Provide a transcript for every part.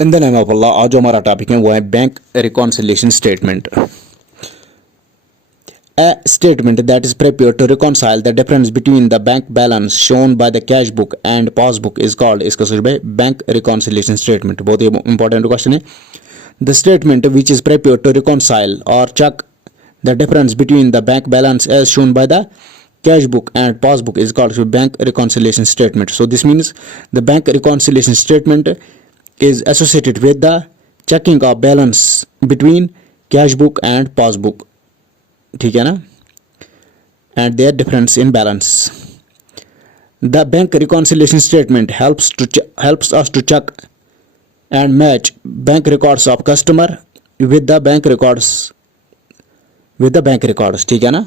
In the name of अल्लाह। आज जो हमारा टॉपिक है वो है bank reconciliation statement. A statement that is prepared to reconcile the difference between the bank balance shown by the cash book and passbook is called, इसका सूची भाई bank reconciliation statement। बहुत ही important question है। The statement which is prepared to reconcile or check the difference between the bank balance as shown by the cash book and passbook is called bank reconciliation statement. So this means the bank reconciliation statement is associated with the checking of balance between cash book and passbook, ठीक है ना, and their difference in balance. The bank reconciliation statement helps us to check and match bank records of customer with the bank records ठीक है ना.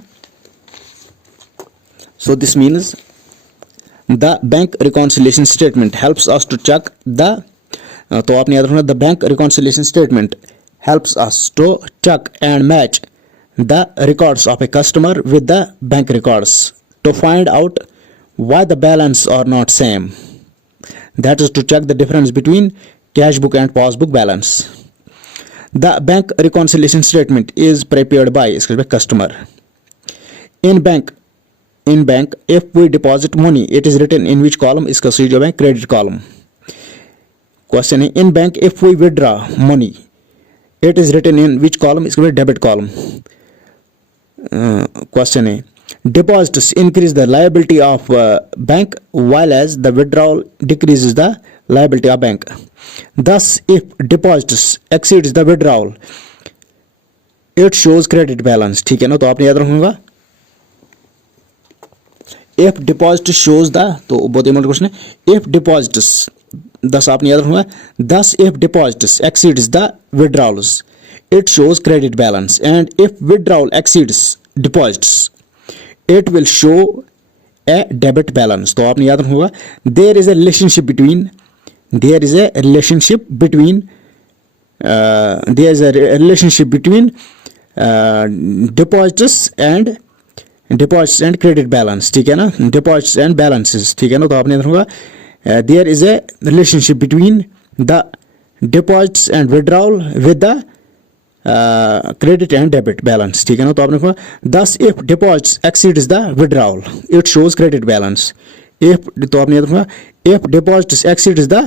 So this means the bank reconciliation statement helps us to check the तो आपने याद रखना, the bank reconciliation statement helps us to check and match the records of a customer with the bank records to find out why the balance are not same. That is to check the difference between cash book and passbook balance. The bank reconciliation statement is prepared by customer. In bank, if we deposit money, it is written in which column? इसका सही जवाब है credit column. Question है, in bank if we withdraw money, it is written in which column? इसका debit column. Question है, deposits increase the liability of bank while as the withdrawal decreases the liability of bank. Thus if deposits exceeds the withdrawal, it shows credit balance, ठीक है ना. तो आपने याद रखूंगा if deposit shows the, तो बहुत इंपॉर्टेंट क्वेश्चन है, if deposits, thus आपने याद रखूंगा, thus if deposits exceeds the withdrawals, it shows credit balance, and if withdrawal exceeds deposits, it will show a debit balance. तो आपने याद रखूंगा there is a relationship between deposits and credit balance, ठीक है ना, deposits and balances, ठीक है ना. तो आपने याद रखूंगा there is a relationship between the deposits and withdrawal with the credit and debit balance, ठीक है ना. तो आपने कहा thus if deposits exceeds the withdrawal, it shows credit balance. if, तो आपने याद रखना, if deposits exceeds the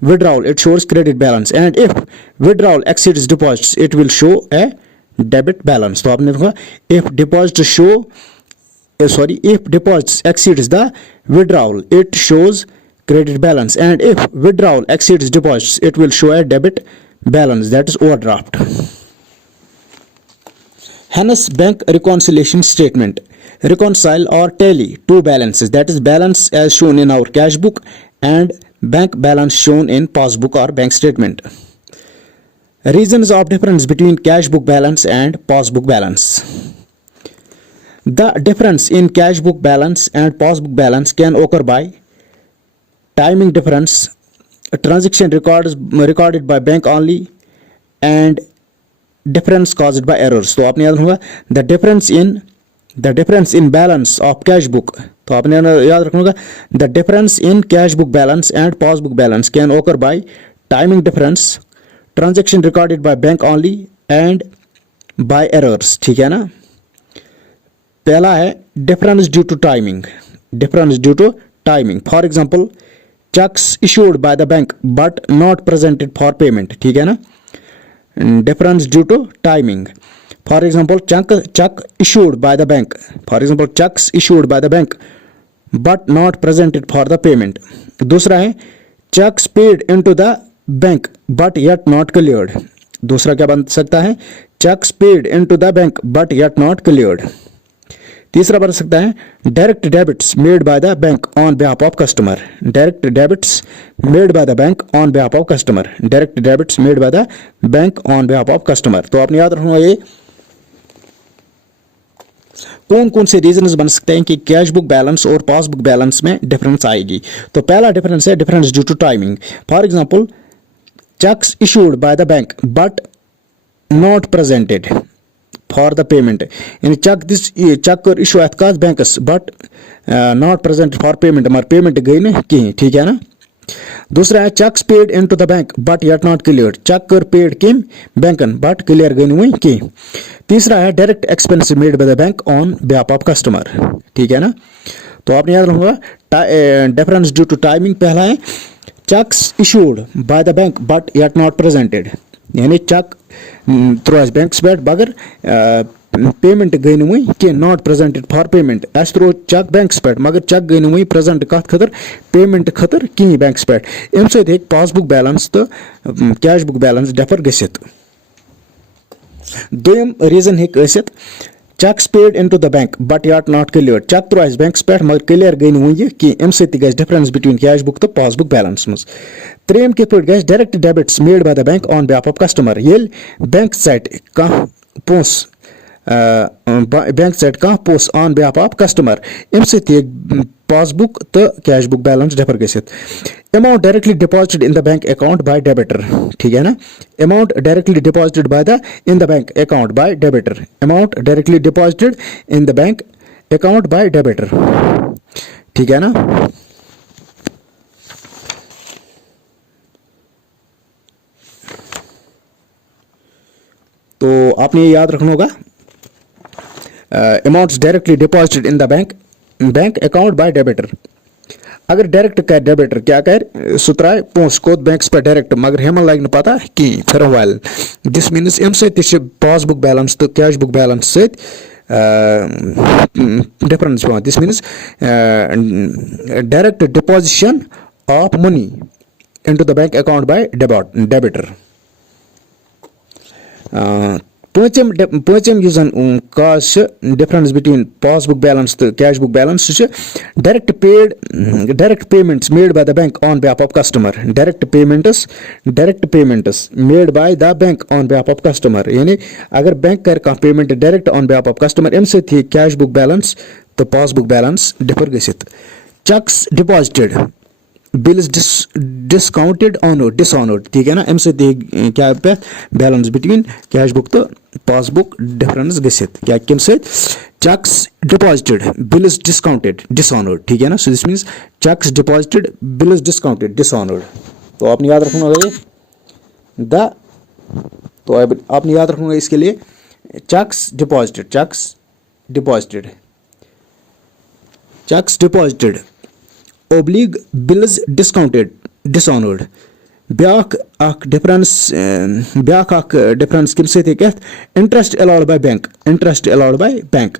withdrawal, it shows credit balance, and if withdrawal exceeds deposits, it will show a debit balance. तो आपने रखा if deposits exceeds the withdrawal, it shows credit balance, and if withdrawal exceeds deposits, it will show a debit balance, that is overdraft. Hence bank reconciliation statement reconcile or tally two balances, that is balance as shown in our cash book and bank balance shown in passbook or bank statement. Reasons of difference between cash book balance and passbook balance. The difference in cash book balance and passbook balance can occur by timing difference, transaction recorded by bank only, and difference caused by errors. तो आपने याद रखना the difference in balance of cash book, तो आपने याद रखना the difference in cash book balance and passbook balance can occur by timing difference, transaction recorded by bank only, and by errors, ठीक है ना. पहला है difference due to timing. For example, checks issued by the bank but not presented for payment, ठीक है ना. Difference due to timing. For example, checks issued by the bank but not presented for the payment. दूसरा है checks paid into the bank but yet not cleared. दूसरा क्या बन सकता है, checks paid into the bank but yet not cleared. तीसरा बन सकता है direct debits made by the bank on behalf of customer. Direct debits made by the bank on behalf of customer. तो आपने याद रखना ये कौन कौन से रीजंस बन सकते हैं कि कैश बुक बैलेंस और पासबुक बैलेंस में डिफरेंस आएगी. तो पहला डिफरेंस है difference due to timing. For example, cheques issued by the bank but not presented for the payment. यानी चेक कर इशू एथ कथ banks but not presented for payment, मगर पेमेंट गई ना कहीं, ठीक है ना. दूसरा है cheques paid into the bank but yet not clear, cheque कर पेड किम बैंकन बट क्लियर गई नहीं की। तीसरा है direct expense made by the bank on behalf of customer, ठीक है ना। तो आपने याद रखूंगा डिफरेंस ड्यू टू टाइमिंग। पहला है cheques issued by the bank but yet not presented, यानी चेक त्रो बैंक पे मगर पेमेंट गई नुई कि नॉट प्रेजेंटेड फॉर पेमेंट, अस त्रो चेक बैंक पे मगर चेक गई नुई प्रेजेंट कत खतर पेमेंट खतर कहीं बैंक पे। अम सत पासबुक बैलेंस तो कैश बुक बैलेंस डिफर गसित। दोयम रीजन हेत cheques paid into the bank but yet not clear, cheque त्रो बैंक पे मगर क्लियर गई नुई कि अम सत डिफरेंस बिटवीन कैश बुक तो पासबुक बैलेंस मज। त्रेम कित पे गस direct debits made by the bank on behalf of customer, येल बैंक सेट कह पोस बैंक सेट कह पोस ऑन बिहाफ ऑफ कस्टमर, अम सत पासबुक तो कैश बुक बैलेंस डिफर गसित। Amount directly deposited in the bank account by debtor, ठीक है ना। Amount directly deposited by the in the bank account by debtor, amount directly deposited in the bank account by debtor, ठीक है ना। तो आपने याद रखना होगा amounts directly deposited in the bank account by debtor. अगर डायरेक्ट कर डेबिटर क्या कर सह त्राय पोस कोत बैंक पे डायरेक्ट मगर हेमन लग पता कि फिर वाल, दिस मीनस अम सत पासबुक बैलेंस तो कैश बुक बैलेंस सत डिफरेंस पे। This means direct deposition of money into the bank account by debtor. पचम cause difference between passbook balance तो cash book balance direct payments made by the bank on behalf of customer, direct payments made by the bank on behalf of customer, यानी अगर bank कर payment direct on behalf of customer अम सत cash book balance तो passbook balance differ गसित। Cheques deposited bills discounted onward dishonoured, ठीक है ना। अम सत क्या पे बैलेंस बिटवीन कैश बुक तो पासबुक डिफरेंस गसित क्या कम सत cheques deposited bills discounted dishonoured, ठीक है ना। So this means cheques deposited bills discounted dishonoured. तो आपने याद रखना होगा द, तो आपने याद रखना होगा इसके लिए चेक्स डिपॉजिटेड ओब्लिग बिल्स डिस्काउंटेड डिसऑनवर्ड। ब्याख डिफरेंस कम सत इंटरेस्ट अलाउड बाय बैंक।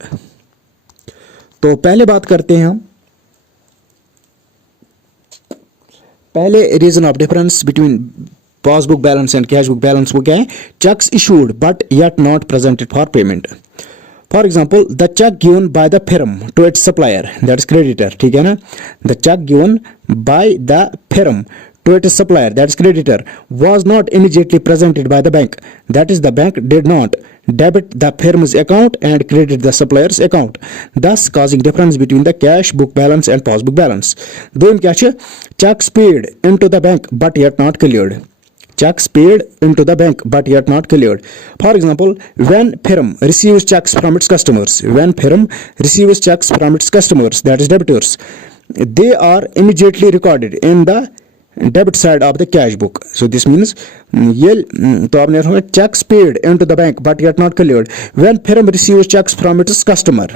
तो पहले बात करते हैं हम पहले reason of difference between passbook balance and cash book balance, वो क्या है cheques issued but yet not presented for payment. For example the cheque given by the firm to its supplier that is creditor, ठीक है ना। The cheque given by the firm to its supplier, that is creditor, was not immediately presented by the bank, that is the bank did not debit the firm's account and credit the supplier's account, thus causing difference between the cash book balance and passbook balance. दोम क्या है checks paid into the bank but yet not cleared, checks paid into the bank but yet not cleared. For example, when firm receives checks from its customers, that is debitors, they are immediately recorded in the debit side of the cash book. So this means तो आपने रखा checks paid into the bank but yet not cleared. When firm receives checks from its customer,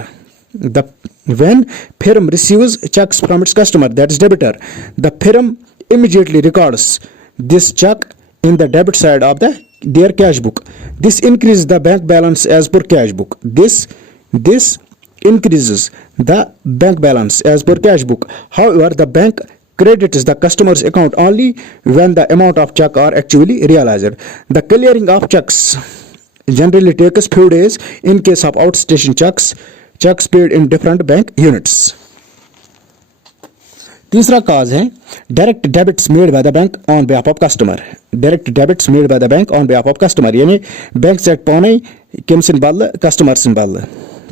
when firm receives checks from its customer, that is debitor, the firm immediately records this check in the debit side of their cash book. This increases the bank balance as per cash book. This increases the bank balance as per cash book. However, the bank credits the customer's account only when the amount of check are actually realized. The clearing of checks generally takes few days in case of outstation checks paid in different bank units. तीसरा काज है direct debits made by the bank on behalf of customer, direct debits made by the bank on behalf of customer, यानी bank set पाने कम सिन बदल customer सिन बदल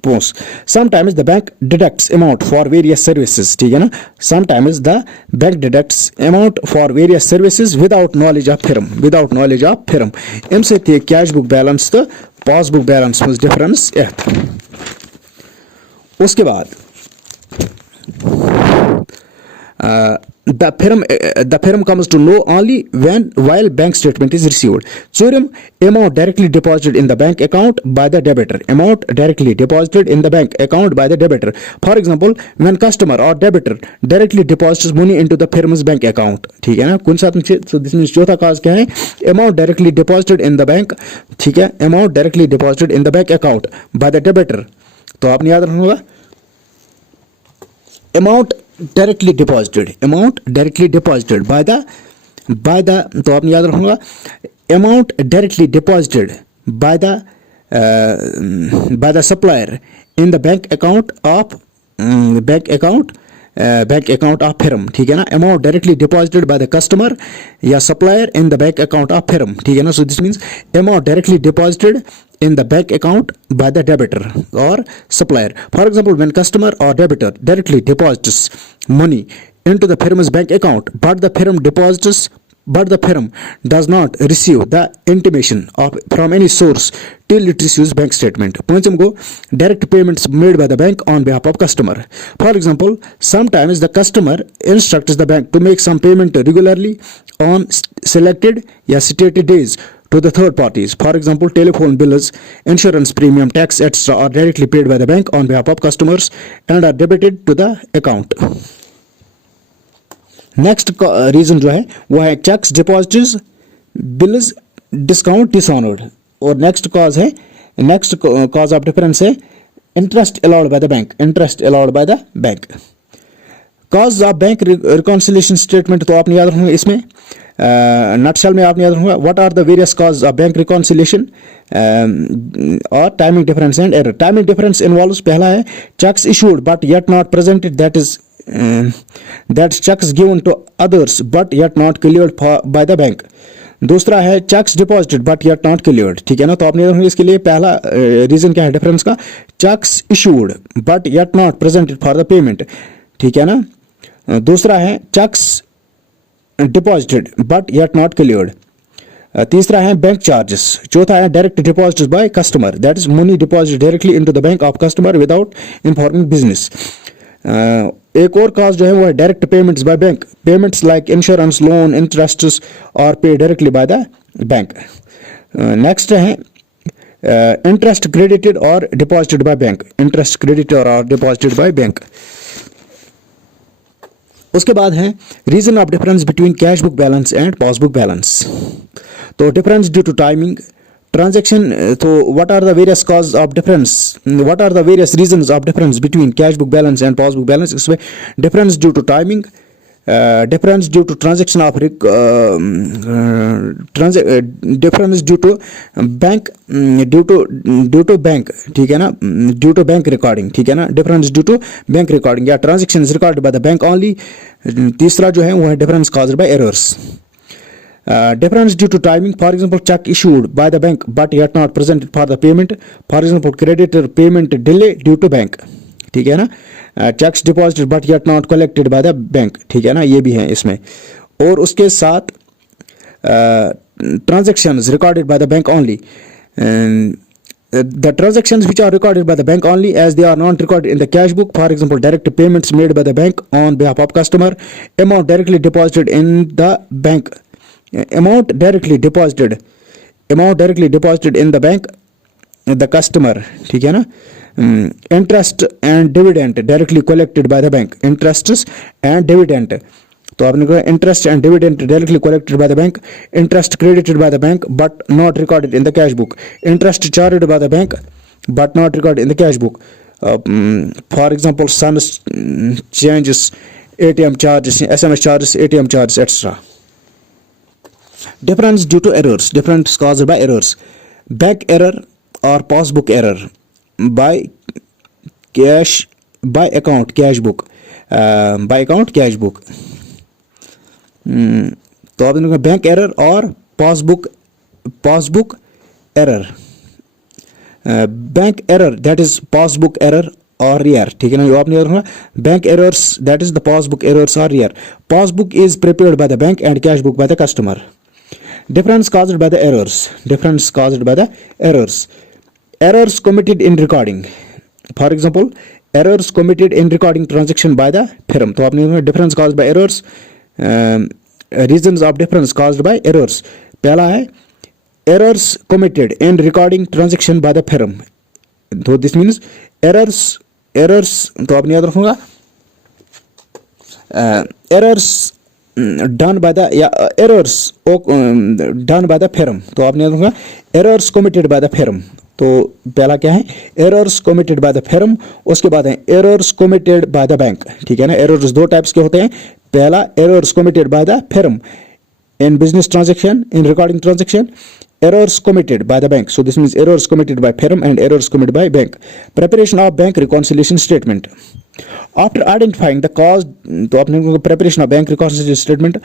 पोस. Sometimes the bank deducts amount for various services, ठीक है ना. Sometimes the bank deducts amount for various services without knowledge of firm. अम सत cash book balance तो passbook balance में डिफरेंस उसके बाद The firm comes to know only while bank statement is received. Tzurem, amount directly deposited in the bank account by the debtor. Amount directly deposited in the bank account by the debtor. For example, when customer or debtor directly deposits money into the firm's bank account. ठीक है ना? कौन सा so this means चौथा cause क्या है? Amount directly deposited in the bank. ठीक है? Amount directly deposited in the bank account by the debtor. तो आपने याद रखना होगा amount directly deposited by the तो आपने याद रखना amount directly deposited by the supplier in the bank account of firm. ठीक है ना? amount directly deposited by the customer या supplier in the bank account of firm. ठीक है ना? So this means amount directly deposited in the bank account by the debtor or supplier. For example, when customer or debtor directly deposits money into the firm's bank account, but the firm does not receive the intimation from any source till it receives bank statement. Pancham go, direct payments made by the bank on behalf of customer. For example, sometimes the customer instructs the bank to make some payment regularly on selected stated days to the third parties. For example, telephone bills, insurance premium, tax, etc. are directly paid by the bank on behalf of customers and are debited to the account. Next reason जो है वो है cheques deposits bills discount dishonoured. और next cause of difference है interest allowed by the bank. Cause of bank reconciliation statement तो आपने याद रखना इसमें नटशेल में आपने याद रखना what are the various cause of bank reconciliation और timing difference and error. Timing difference involves पहला है cheques issued but yet not presented that's checks given to others but yet not cleared by the bank. दूसरा है cheques deposited but yet not cleared. ठीक है ना? तो आपने इसके लिए पहला रीजन क्या है डिफरेंस का cheques issued but yet not presented for the payment. ठीक है ना? दूसरा है cheques deposited but yet not cleared. तीसरा है बैंक चार्जेस. चौथा है direct deposit by customer that is money deposit directly into the bank of customer without informing business. एक और कॉज जो है वो है direct payments by bank. Payments like insurance loan interests are pay directly by the bank. Next है interest credited और deposited by bank. Interest credited और deposited by bank. उसके बाद है reason of difference between cash book balance and passbook balance. तो difference due to timing transaction. So what are the various causes of difference, what are the various reasons of difference between cash book balance and passbook balance? इसमें difference due to timing, difference due to transaction of difference due to bank due to bank. ठीक है ना? due to bank recording. ठीक है ना? difference due to bank recording या transactions recorded by the bank only. तीसरा जो है वो है difference caused by errors. Difference due to timing. For example, check issued by the bank but yet not presented for the payment. For example, creditor payment delay due to bank. ठीक है ना? Checks deposited but yet not collected by the bank. ठीक है ना? ये भी है इसमें. और उसके साथ transactions recorded by the bank only. The transactions which are recorded by the bank only as they are not recorded in the cash book. For example, direct payments made by the bank on behalf of customer, amount directly deposited in the bank. Amount directly deposited in the bank the customer. ठीक है ना? Interest and dividend directly collected by the bank. Interests and dividend. तो आपने कहा interest and dividend directly collected by the bank. Interest credited by the bank but not recorded in the cash book. Interest charged by the bank but not recorded in the cash book. For example, SANS changes, ATM charges, SMS charges, ATM charges, etc. Difference due to errors. Difference caused by errors. Bank error or passbook error by account cash book. By account cash book. तो आपने bank error और passbook error. Bank error that is passbook error और रियर. ठीक है ना? आपने याद रखना bank errors that is the passbook errors और रियर. Passbook is prepared by the bank and cash book by the customer. Difference caused by the errors. Errors committed in recording. For example, errors committed in recording transaction by the firm. तो आपने difference caused by errors, reasons of difference caused by errors. पहला है errors committed in recording transaction by the firm. तो this means errors तो आपने याद रखूंगा errors done by the errors done by the firm. तो आपने याद रखूंगा errors committed by the firm. तो पहला क्या है errors committed by the firm, उसके बाद है errors committed by the bank. ठीक है ना, एरर्स दो टाइप्स के होते हैं. पहला errors committed by the firm in business transaction, in recording transaction, errors committed by the bank. So this means errors committed by firm and errors committed by bank. Preparation of bank reconciliation statement. After identifying the cause, तो आपने preparation of bank reconciliation statement.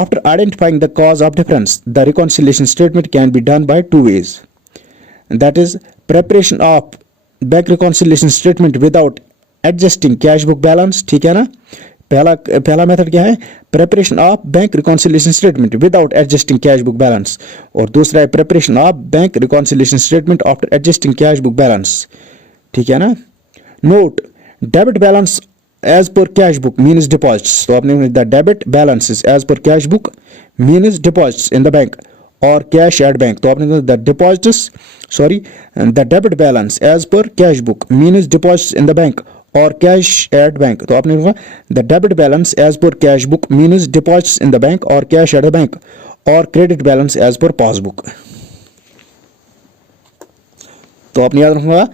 After identifying the cause of difference, the reconciliation statement can be done by two ways. That is preparation of bank reconciliation statement without adjusting cash book balance. ठीक है ना, पहला method क्या है, preparation of bank reconciliation statement without adjusting cash book balance, और दूसरा है preparation of bank reconciliation statement after adjusting cash book balance. ठीक है ना. Note, debit balance as per cash book means deposits. तो आपने the debit balances as per cash book means deposits in the bank और cash at bank. तो आपने the deposits the debit balance as per cash book means deposits in the bank और cash at bank. तो आपने कहा the debit balance as per cash book means deposits in the bank और cash at the bank और credit balance as per passbook. तो आपने याद रखूंगा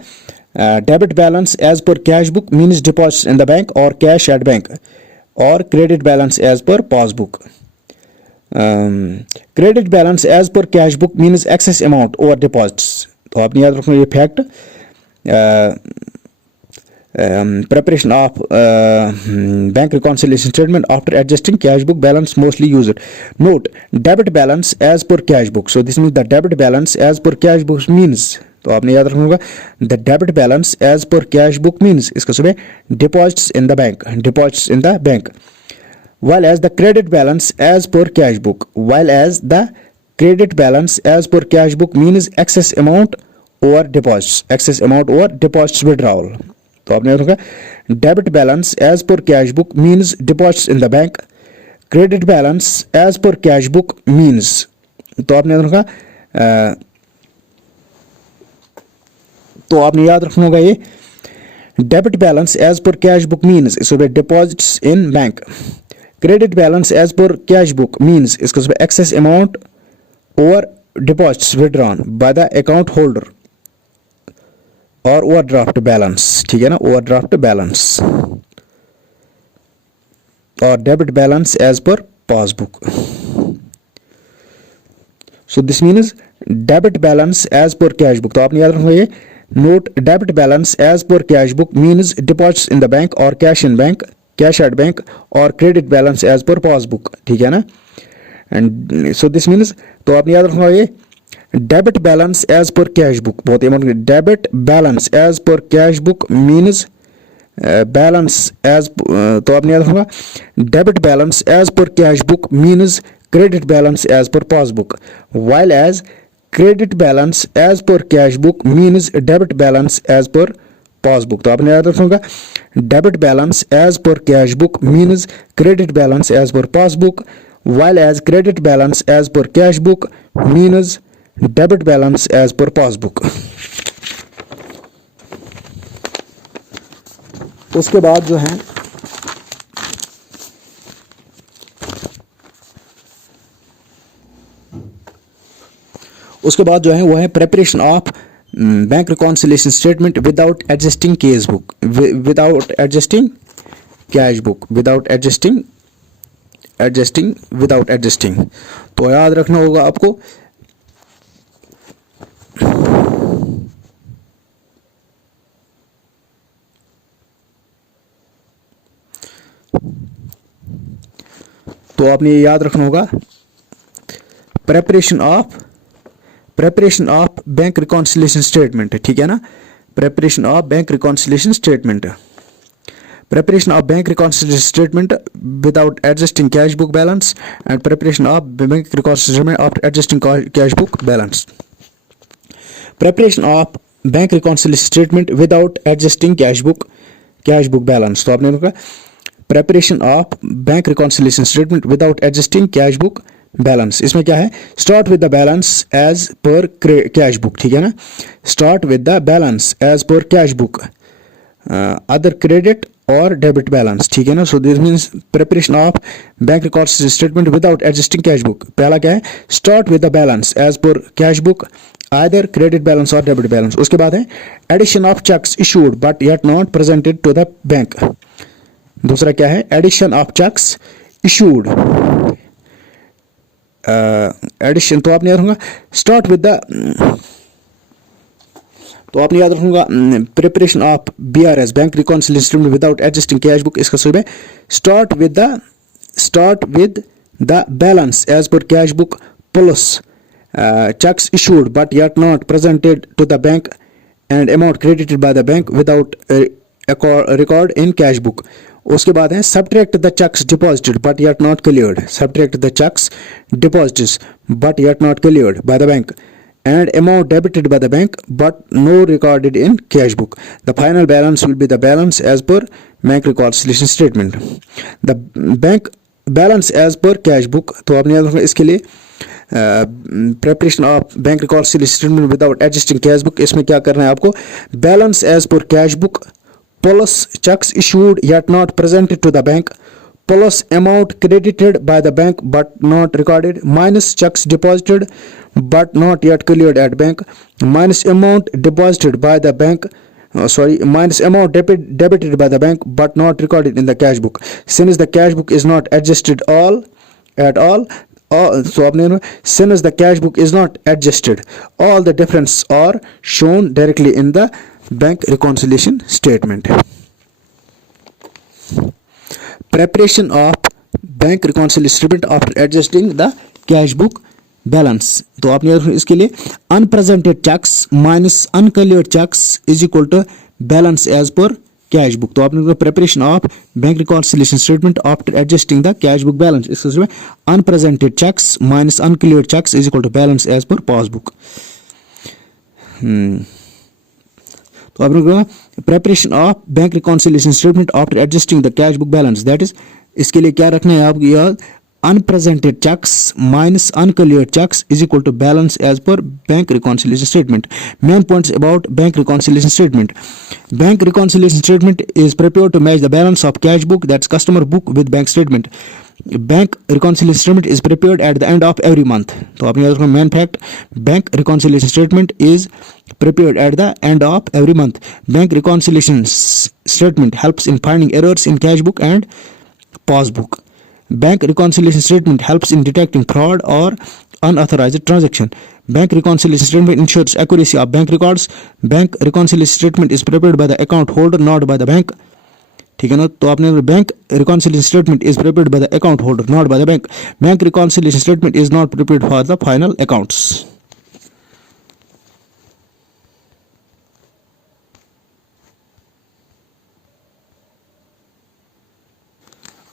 debit balance as per cash book means deposits in the bank और cash at bank और credit balance as per passbook. Credit balance as per cash book means excess amount over deposits. तो आपने याद रखना ये fact. Preparation of bank reconciliation statement after adjusting cash book balance mostly used. Note, debit balance as per cash book. So this means the debit balance as per cash book means, तो आपने याद रखना होगा the debit balance as per cash book means इसका सब है deposits in the bank, while as the credit balance as per cash book, while as the credit balance as per cash book means excess amount over deposits withdrawal. तो आपने रखा debit balance as per cash book means deposits in the bank, credit balance as per cash book means, तो आपने रखा तो आपने याद रखना होगा ये debit balance as per cash book means इसको deposits in bank, credit balance as per cash book means इसको एक्सेस अमाउंट और deposits withdrawn by the account holder और ओवरड्राफ्ट बैलेंस. ठीक है ना, ओवरड्राफ्ट बैलेंस और debit balance as per passbook. So this means debit balance as per cash book. तो आपने याद रखना ये note, debit balance as per cash book means deposits in the bank और cash in bank, cash at bank और credit balance as per passbook. ठीक है ना. एंड सो दिस मीन्स, तो आपने याद रखना ये debit balance as per cash book, बहुत important. Debit balance as per cash book means balance as, तो आपने याद रखना debit balance as per cash book means credit balance as per passbook, while as credit balance as per cash book means debit balance as per passbook. तो आपने याद रखना debit balance as per cash book means credit balance as per passbook, while as credit balance as per cash book means debit balance as per passbook. उसके बाद जो है वो है preparation of bank reconciliation statement without adjusting cash book, without adjusting cash book, without adjusting. तो याद रखना होगा आपको तो आपने ये याद रखना होगा preparation of bank reconciliation statement. ठीक है ना, preparation of bank reconciliation statement, preparation of bank reconciliation statement without adjusting cash book balance and preparation of bank reconciliation statement after adjusting cash book balance. Preparation of bank reconciliation statement without adjusting cash book cash book balance. तो आपने लिखा preparation of bank reconciliation statement without adjusting cash book balance. इसमें क्या है, start with the balance as per cash book, ठीक है ना, start with the balance as per cash book other credit और डेबिट बैलेंस, ठीक है ना। So this means preparation of bank record statement without adjusting cash book. पहला क्या है, start with the balance as per cash book either credit balance और debit balance. उसके बाद है addition of cheques issued but yet not presented to the bank. दूसरा क्या है, addition of cheques issued, addition तो आपने याद होगा स्टार्ट विद द, तो आपने याद रखूंगा preparation of BRS bank reconciliation statement without adjusting cash book. इसका सब है start with the balance as per cash book plus cheques issued but yet not presented to the bank and amount credited by the bank without record in cash book. उसके बाद है subtract the cheques deposited but yet not cleared, subtract the cheques deposited but yet not cleared by the bank and amount debited by the bank but no recorded in cash book. The final balance will be the balance as per bank reconciliation statement. The bank balance as per cash book, तो आपने याद रखना इसके लिए preparation of bank reconciliation statement without adjusting cash book। इसमें क्या करना है आपको, balance as per cash book plus checks issued yet not presented to the bank plus amount credited by the bank but not recorded minus checks deposited but not yet cleared at bank minus amount deposited by the bank minus amount debited by the bank but not recorded in the cash book since the cash book is not adjusted at all. So since the cash book is not adjusted, all the difference are shown directly in the bank reconciliation statement. Preparation of bank reconciliation statement after adjusting the cash book balance। तो आपने इसके लिए unpresented checks minus uncleared checks is equal to balance as per cash book। तो आपने preparation of bank reconciliation statement after adjusting the cash book balance, इसमें unpresented checks minus uncleared checks is equal to balance as per passbook। तो आपने preparation of bank reconciliation statement after adjusting the cash book balance, that is इसके लिए क्या रखना है आपको याद, unpresented cheques minus uncleared cheques is equal to balance as per bank reconciliation statement. Main points about bank reconciliation statement. Bank reconciliation statement is prepared to match the balance of cash book that's customer book with bank statement. Bank reconciliation statement is prepared at the end of every month. तो आपने याद रखना main fact, bank reconciliation statement is prepared at the end of every month. Bank reconciliation statement helps in finding errors in cash book and passbook. Bank reconciliation statement helps in detecting fraud or unauthorized transaction. Bank reconciliation statement ensures accuracy of bank records. Bank reconciliation statement is prepared by the account holder, not by the bank. ठीक है ना। तो आपने bank reconciliation statement is prepared by the account holder not bye the bank. Bank reconciliation statement is not prepared for the final accounts.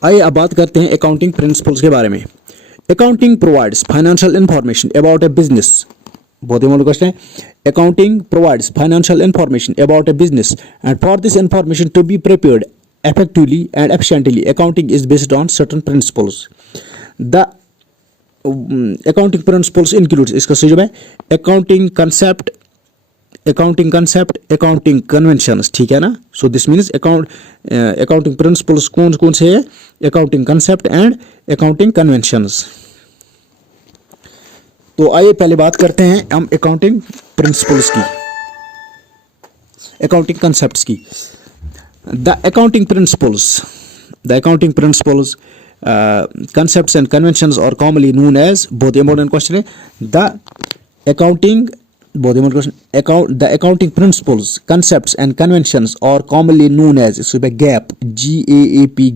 आइए अब बात करते हैं अकाउंटिंग प्रिंसिपल्स के बारे में। Accounting provides financial information about a business, बहुत ही महत्वपूर्ण क्वेश्चन है। Accounting provides financial information about a business and for this information to be prepared effectively and efficiently accounting is based on certain principles. The accounting principles includes, इसका सही जवाब है accounting concept, accounting conventions, ठीक है ना। so this means accounting principles कौन से है, accounting concept and accounting conventions। तो आइए पहले बात करते हैं हम accounting principles की, accounting concepts की। The accounting principles, concepts and conventions are commonly known as, बहुत important question है, the accounting principles, concepts and conventions are commonly known as, इसमें GAAP,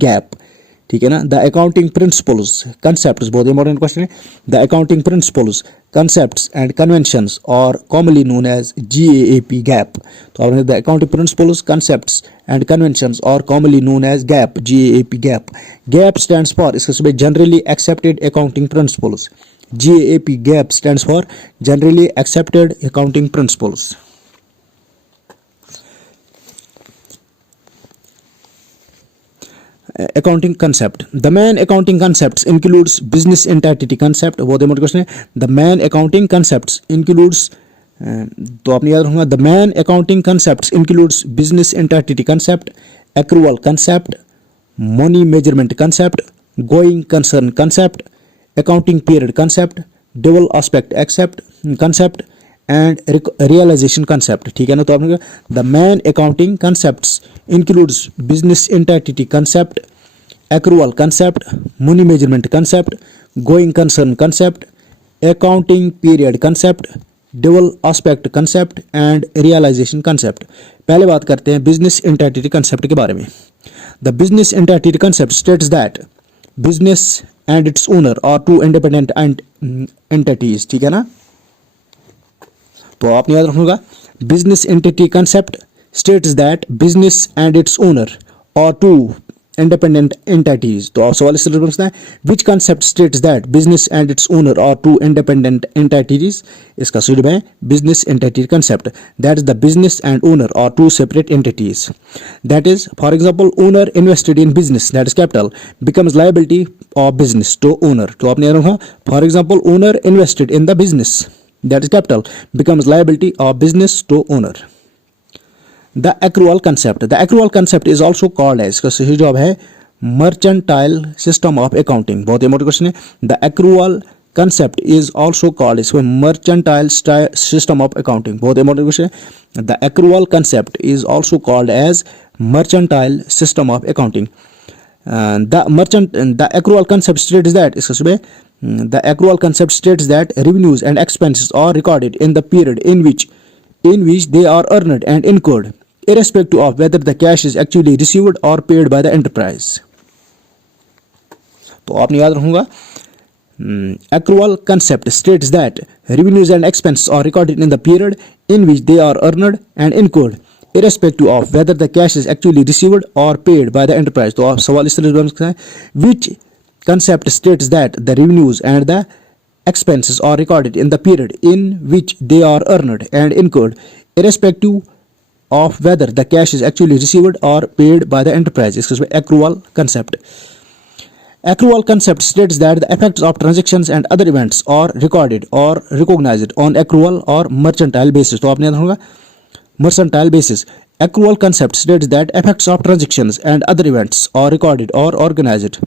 GAAP, ठीक है ना। द अकाउंटिंग प्रिंसिपल्स कंसेप्ट्स, बहुत important question है। The accounting principles concepts and conventions और commonly known as GAAP, GAAP. तो आपने the accounting principles concepts and conventions और commonly known as GAAP, GAAP, GAAP. GAAP stands for, इसका सुबह generally accepted accounting principles. GAAP, GAAP stands for generally accepted accounting principles. accounting concept. The main accounting concepts includes business entity concept. बहुत important question है. The main accounting concepts includes तो आपने याद रखना. The main accounting concepts includes business entity concept, accrual concept, money measurement concept, going concern concept, accounting period concept, dual aspect accept concept and realization concept. ठीक है ना. तो आपने the main accounting concepts includes business entity concept, accrual concept, money measurement concept, going concern concept, accounting period concept, dual aspect concept and realization concept. पहले बात करते हैं business entity concept के बारे में. The business entity concept states that business and its owner are two independent entities. ठीक है ना. तो आपने याद रखूंगा. Business entity concept states that business and its owner are two independent entities. तो आप सवाल इस तरह से पूछना है, which concept states that business and its owner are two independent entities? इसका सुझाव है business entity concept. That is the business and owner are two separate entities. That is, for example, owner invested in business, that is capital, becomes liability of business to owner. तो आपने याद रखा. For example, owner invested in the business, that is capital, becomes liability of business to owner. The accrual concept. The accrual concept is also called as, इसका सही जवाब है mercantile system of accounting. बहुत important question है. The accrual concept is also called as mercantile system of accounting. बहुत important question है. The accrual concept is also called as mercantile system of accounting. The accrual concept states that, इसका सही है, the accrual concept states that revenues and expenses are recorded in the period in which they are earned and incurred, irrespective of whether the cash is actually received or paid by the enterprise. तो आपने याद रखूंगा. Accrual concept states that revenues and expenses are recorded in the period in which they are earned and incurred, irrespective of whether the cash is actually received or paid by the enterprise. तो आप सवाल इस तरह से बन सकते हैं. Which concept states that the revenues and the expenses are recorded in the period in which they are earned and incurred, irrespective of whether the cash is actually received or paid by the enterprise. Excuse me, accrual concept. Accrual concept states that the effects of transactions and other events are recorded or recognized on accrual or mercantile basis. तो आपने याद होगा mercantile basis. Accrual concept states that effects of transactions and other events are recorded or organized.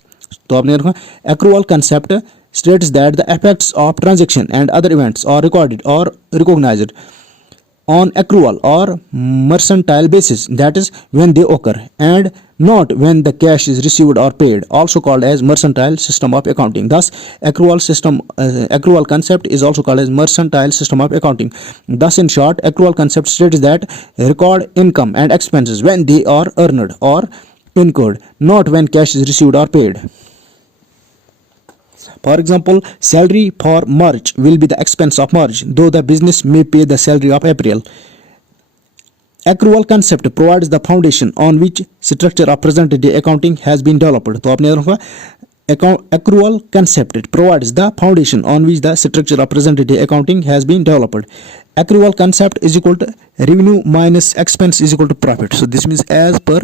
तो आपने याद होगा. Accrual concept states that the effects of transaction and other events are recorded or recognized on accrual or mercantile basis, that is when they occur and not when the cash is received or paid, also called as mercantile system of accounting. Thus accrual concept is also called as mercantile system of accounting. Thus in short, accrual concept states that record income and expenses when they are earned or incurred, not when cash is received or paid. For example, salary for March will be the expense of March, though the business may pay the salary of April. Accrual concept provides the foundation on which structure of present day accounting has been developed. तो आपने रखा. Accrual concept provides the foundation on which the structure of present day accounting has been developed. Accrual concept is equal to revenue minus expense is equal to profit. So this means as per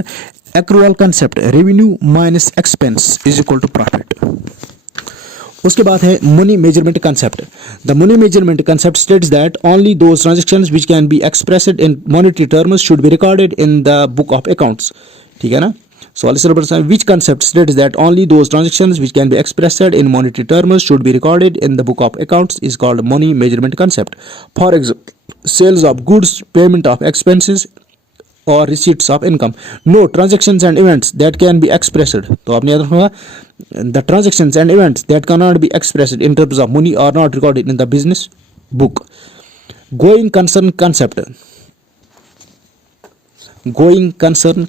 accrual concept, revenue minus expense is equal to profit. उसके बाद है money measurement concept. The money measurement concept states that only those transactions which can be expressed in monetary terms should be recorded in the book of accounts. ठीक है ना. So which concept states that only those transactions which can be expressed in monetary terms should be recorded in the book of accounts is called money measurement concept. For example, sales of goods, payment of expenses or receipts of income. No transactions and events that can be expressed. तो आपने याद रखना. The transactions and events that cannot be expressed in terms of money are not recorded in the business book. Going concern concept. Going concern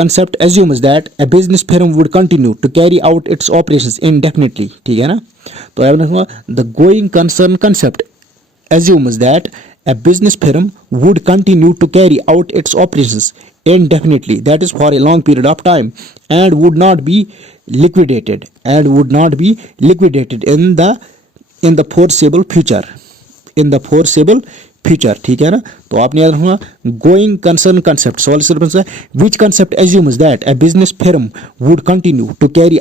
concept assumes that a business firm would continue to carry out its operations indefinitely. ठीक है ना. तो याद रखना. The going concern concept assumes that a business firm would continue to carry out its operations indefinitely, that is for a long period of time, and would not be liquidated in the foreseeable future. Future, ठीक है ना। तो आपने याद रखना going concern concept. सवाल सिर्फ है which concept assumes that a business firm would continue to carry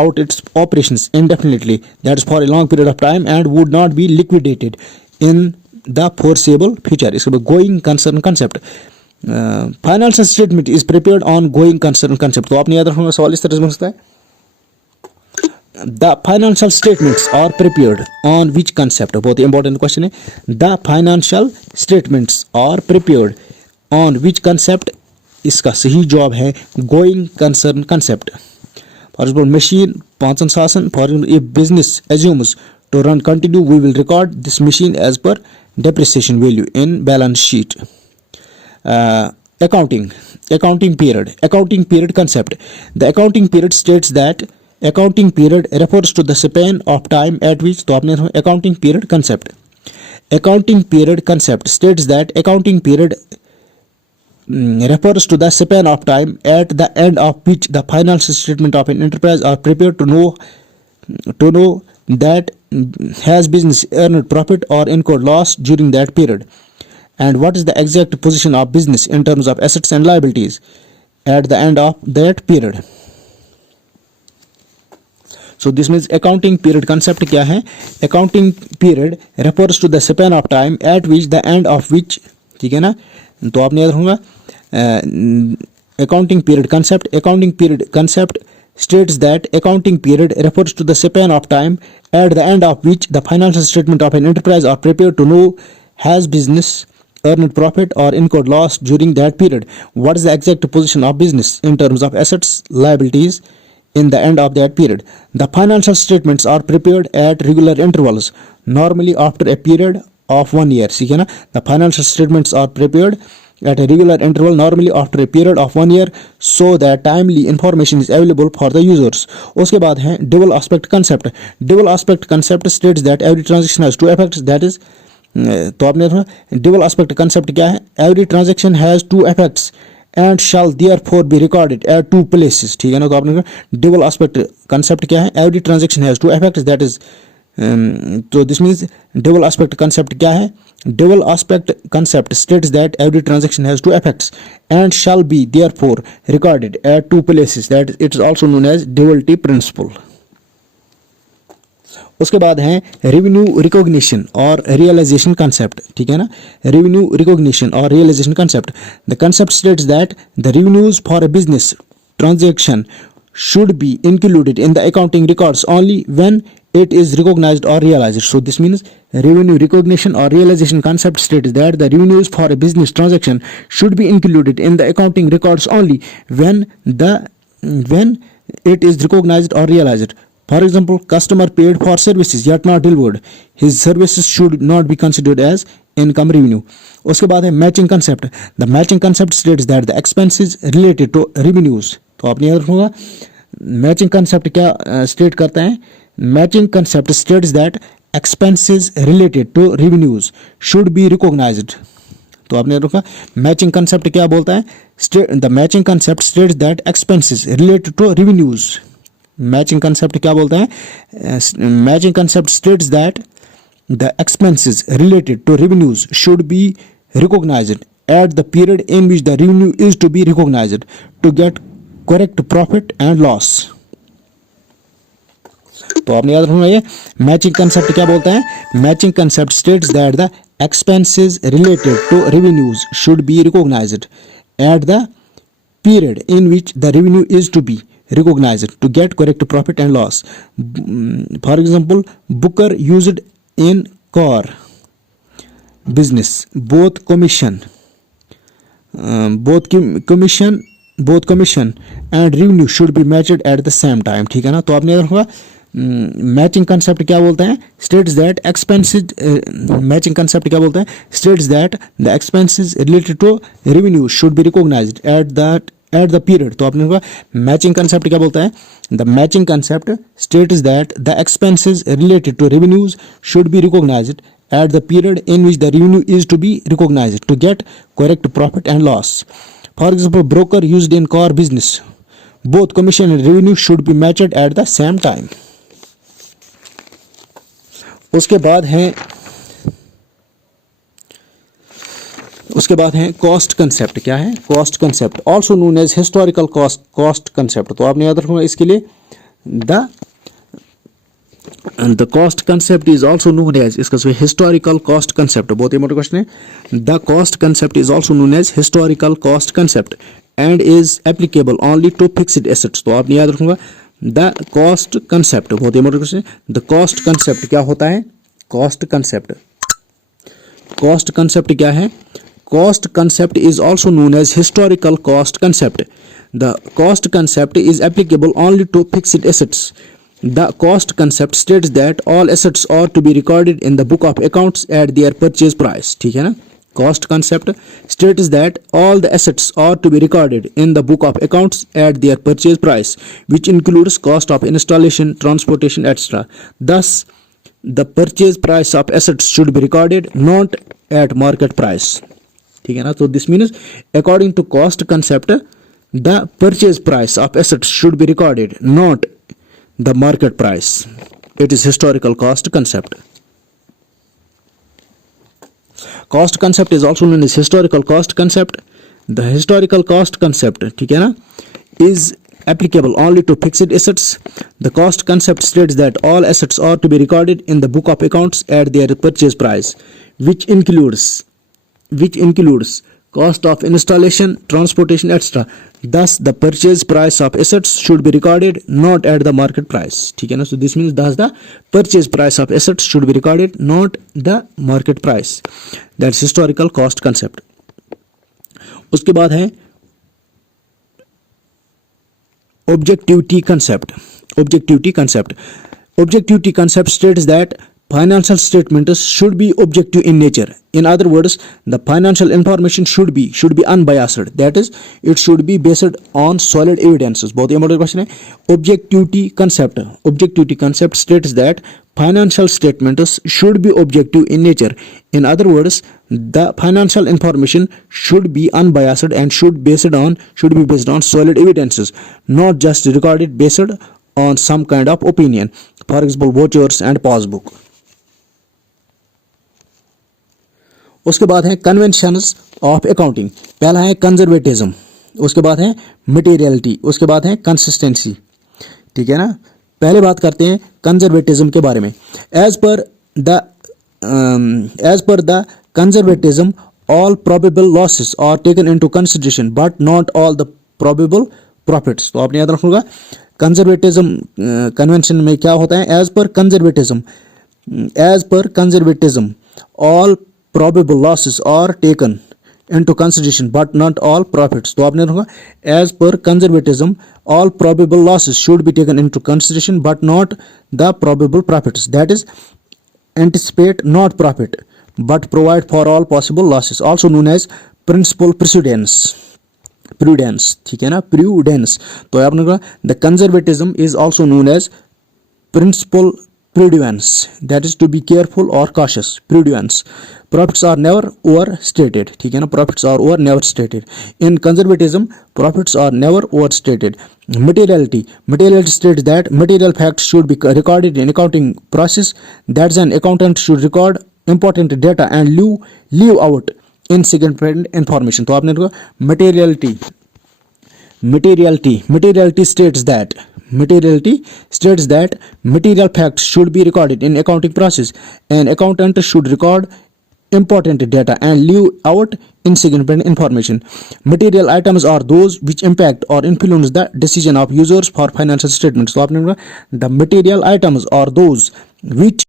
out its operations indefinitely, that is for a long period of time, and would not be liquidated in the foreseeable future. इसके बाद going concern concept, financial statement is prepared on going concern concept। तो आपने याद रखना सवाल इस तरह से बन सकता है the financial statements are prepared on which concept। बहुत ही इंपॉर्टेंट क्वेश्चन है। the financial statements are prepared on which concept, इसका सही जवाब है going concern concept। For example, machine 5,000. For example, if business assumes to run continue, we will record this machine as per depreciation value in balance sheet. Accounting period concept. The accounting period states that accounting period refers to the span of time at which, तो आपने accounting period concept states that accounting period refers to the span of time at the end of which the financial statement of an enterprise are prepared to know that has business earned profit or incurred loss during that period, and what is the exact position of business in terms of assets and liabilities at the end of that period. So this means accounting period concept क्या है? Accounting period refers to the span of time at which the end of which, ठीक है ना। तो आपने याद रखूंगा accounting period concept states that accounting period refers to the span of time at the end of which the financial statement of an enterprise are prepared to know has business earned profit or incurred loss during that period, what is the exact position of business in terms of assets, liabilities in the end of that period. The financial statements are prepared at regular intervals, normally after a period of 1 year, ठीक है ना। The financial statements are prepared at a regular interval, normally after a period of 1 year, so that timely information is available for the users. उसके बाद है dual aspect concept. Dual aspect concept states that every transaction has two effects, that is तो आपने dual aspect concept क्या है? Every transaction has two effects and shall therefore be recorded at two places, ठीक है ना। तो आपने dual aspect concept क्या है? Every transaction has two effects, that is तो this means dual aspect concept क्या है? Dual aspect concept states that every transaction has two effects and shall be therefore recorded at two places, that it is also known as duality principle. उसके बाद है revenue recognition और realisation concept, ठीक है ना। Revenue recognition और realisation concept, the concept states that the revenues for a business transaction should be included in the accounting records only when it is recognized or realized. So this means revenue recognition or realization concept states that the revenues for a business transaction should be included in the accounting records only when it is recognized or realized. For example, customer paid for services yet not delivered. His services should not be considered as income revenue. उसके बाद है matching concept. The matching concept states that the expenses related to revenues. तो आपने याद रखूंगा matching concept क्या state करता है? Matching concept states that expenses related to revenues should be recognised. तो आपने रखा मैचिंग कंसेप्ट क्या बोलता है? The matching concept states that expenses related to revenues. Matching concept क्या बोलता है? Matching concept states that the expenses related to revenues should be recognized at the period in which the revenue is to be recognized to get correct profit and loss. तो आपने याद रखना ये matching concept क्या बोलता है? Matching concept states that the expenses related to revenues should be recognized at the period in which the revenue is to be recognized to get correct profit and loss. For example, Booker used in car business both commission and revenue should be matched at the same time, ठीक है ना। तो आपने रखा matching concept क्या बोलता है? States that expenses matching concept क्या बोलता है? States that the expenses related to revenue should be recognised at the period. तो आपने मैचिंग कंसेप्ट क्या बोलता है? The matching concept states that the expenses related to revenues should be recognised at the period in which the revenue is to be recognised to get correct profit and loss. For example, broker used in car business both commission and revenue should B matched at the same time. उसके बाद है उसके बाद है cost concept. क्या है? Cost concept also known as historical cost concept. तो आपने याद रखना इसके लिए the cost concept is also known as, इसका हिस्टोरिकल कॉस्ट कंसेप्ट। बहुत इंपॉर्टेंट क्वेश्चन है। The cost concept is also known as historical cost concept and is applicable only to fixed assets. तो आपने याद रखूंगा द कॉस्ट कंसेप्ट। बहुत important question है। The cost concept क्या होता है? कॉस्ट कंसेप्ट, कॉस्ट कंसेप्ट क्या है? Cost concept is also known as historical cost concept. The cost concept is applicable only to fixed assets. The cost concept states that all assets are to be recorded in the book of accounts at their purchase price. ठीक है ना? Cost concept states that all the assets are to be recorded in the book of accounts at their purchase price, which includes cost of installation, transportation, etc. Thus, the purchase price of assets should be recorded not at market price. ठीक है ना? तो this means according to cost concept the purchase price of assets should be recorded not the market price. It is historical cost concept. Cost concept is also known as historical cost concept. The historical cost concept, ठीक है ना, is applicable only to fixed assets. The cost concept states that all assets are to be recorded in the book of accounts at their purchase price, which includes cost of installation, transportation, etc. Thus, the purchase price of assets should be recorded not at the market price. ठीक है ना? So this means thus the purchase price of assets should be recorded not the market price. That's historical cost concept. उसके बाद है objectivity concept. Objectivity concept states that financial statements should be objective in nature. In other words, the financial information should be unbiased. That is, it should be based on solid evidences. बहुत important question है. Objectivity concept states that financial statements should be objective in nature. In other words, the financial information should be unbiased and should be based on solid evidences, not just recorded based on some kind of opinion. For example, vouchers and passbook. उसके बाद है conventions of accounting. पहला है conservatism, उसके बाद है materiality, उसके बाद है कंसिस्टेंसी. ठीक है ना? पहले बात करते हैं कंजर्वेटिज्म के बारे में. As per the conservatism all probable losses are taken into consideration but not all the probable profits. तो आपने याद रखोगा कंजर्वेटिज्म कन्वेंशन में क्या होता है. As per conservatism all probable losses are taken into consideration but not all profits. तो आपने रखा as per conservatism all probable losses should be taken into consideration but not the probable profits. That is, anticipate not profit but provide for all possible losses, also known as principal prudence. ठीक है ना? prudence. तो आपने कहा the conservatism is also known as principal prudence, that is to be careful or cautious. Prudence. Profits are never overstated. ठीक है ना? Profits are never stated. In conservatism, profits are never overstated. Materiality states that material facts should be recorded in accounting process. That's an accountant should record important data and leave out insignificant information. तो आपने देखा materiality states that material facts should be recorded in accounting process. An accountant should record important data and leave out insignificant information. Material items are those which impact or influence the decision of users for financial statements. तो आपने देखा the material items are those which